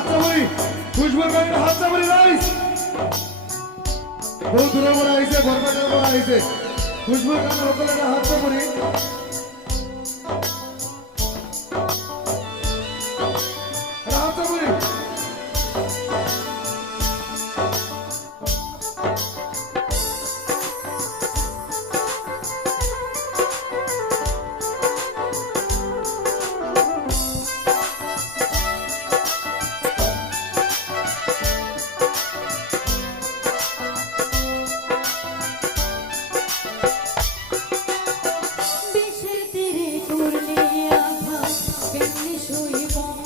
হাততামরি খুশবুর গাড়ির হাততামরি রাইস। বহুত দূরের পরে আইছে বরবাদের পরে আইছে। খুশবুর গাড়ির হাততামরি 就一个